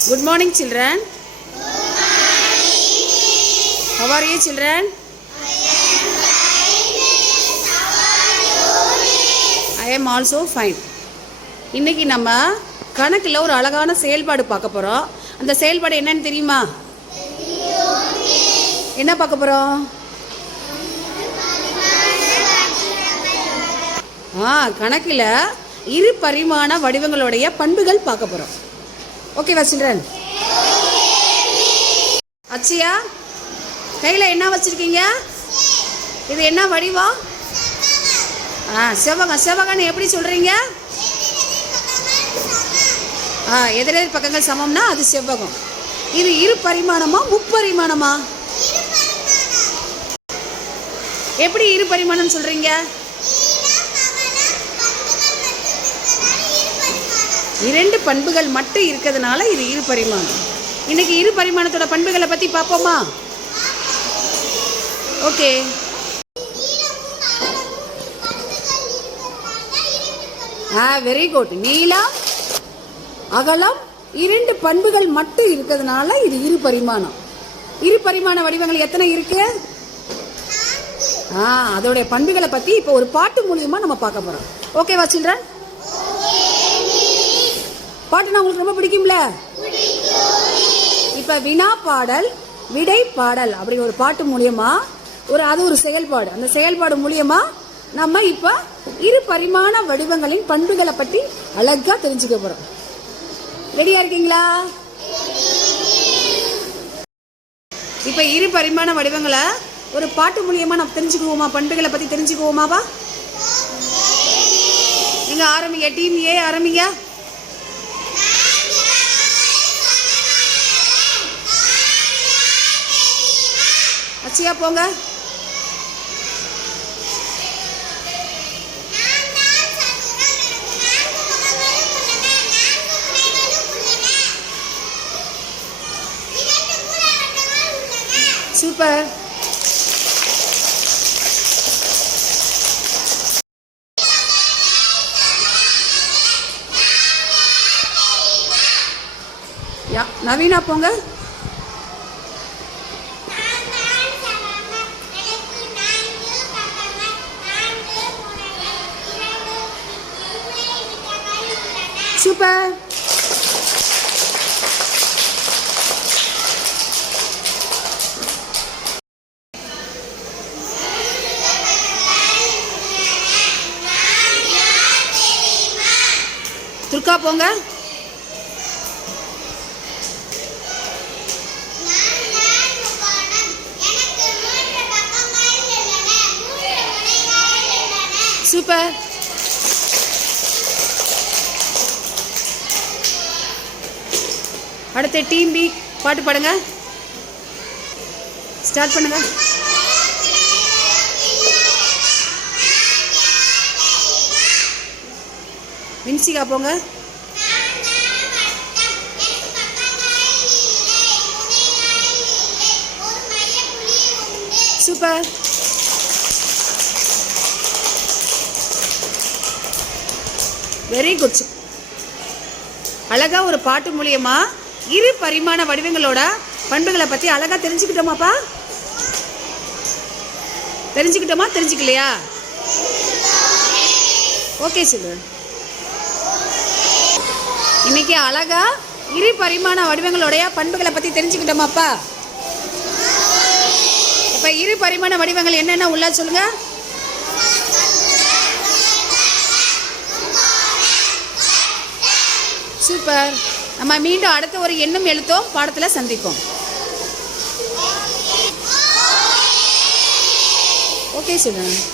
Good morning, children. How are you, children? I am also fine இன்னைக்கு நம்ம கணக்கில் ஒரு அழகான செயல்பாடு பார்க்க போகிறோம் அந்த செயல்பாடு என்னன்னு தெரியுமா? என்ன பார்க்க போகிறோம் ஆ கணக்கில் இரு பரிமாண வடிவங்களுடைய பண்புகள் பார்க்க போகிறோம் ஓகேவா சில்ட்ரன். அச்சியா கையில் என்ன வச்சுருக்கீங்க? இது என்ன வடிவம் ஆ செவ்வகம் செவ்வகம்னு எப்படி சொல்கிறீங்க ஆ எதிரெதிர் பக்கங்கள் சமம்னா அது செவ்வகம். இது இரு பரிமாணமா முப்பரிமாணமா? எப்படி இரு பரிமாணம் சொல்கிறீங்க இரண்டு பண்புகள் மட்டும் இருக்கிறதுனால இது இரு பரிமாணம். இன்னைக்கு இரு பரிமாணத்தோட பண்புகளை பற்றி பார்ப்போமா? ஓகே. ஆ வெரி குட் நீளம் அகலம் இரண்டு பண்புகள் மட்டும் இருக்கிறதுனால இது இரு பரிமாணம். இரு பரிமாண வடிவங்கள் எத்தனை இருக்கு? ஆ அதோடைய பண்புகளை பற்றி இப்போ ஒரு பாட்டு மூலியமாக நம்ம பார்க்க போகிறோம் ஓகேவா சில்ட்ரன்? பாட்டுனா உங்களுக்கு ரொம்ப பிடிக்கும்ல? இப்ப வினா பாடல் விடை பாடல் அப்படிங்கிற ஒரு பாட்டு மூலியமா ஒரு அது ஒரு செயல்பாடு. அந்த செயல்பாடு மூலியமா நம்ம இப்ப இரு பரிமாண வடிவங்களின் பண்புகளை பற்றி அழகா தெரிஞ்சுக்க போறோம். ரெடியா இருக்கீங்களா? இப்ப இரு பரிமாண வடிவங்களை ஒரு பாட்டு மூலியமா நம்ம தெரிஞ்சுக்குவோமா? பண்புகளை பத்தி தெரிஞ்சுக்குவோமாவா? நீங்க ஆரம்பிங்க டீம் ஏ ஆரம்பிங்க. அச்சியா போங்க. சூப்பர். யா நவீனா போங்க. சூப்பர் துர்கா போங்க. சூப்பர் அடுத்து டீம் பி பாட்டு பாடுங்க. ஸ்டார்ட் பண்ணுங்க. மின்சிகா போங்க. சூப்பர் வெரி குட் அழகா ஒரு பாட்டு மூலியமா இரு பரிமாண வடிவங்களோட பண்புகளை பற்றி அழகாக தெரிஞ்சுக்கிட்டோமாப்பா? தெரிஞ்சுக்கிட்டோமா? தெரிஞ்சுக்கலையா? ஓகே சொல்லு இன்னைக்கு அழகா இரு பரிமாண வடிவங்களுடைய பண்புகளை பற்றி தெரிஞ்சுக்கிட்டோமாப்பா? இப்போ இரு பரிமாண வடிவங்கள் என்னென்ன உள்ள சொல்லுங்க? சூப்பர் நம்ம மீண்டும் அடுத்த ஒரு எண்ணும் எழுத்தோம் பாடத்தில் சந்திப்போம். ஓகே சொல்லுங்கள்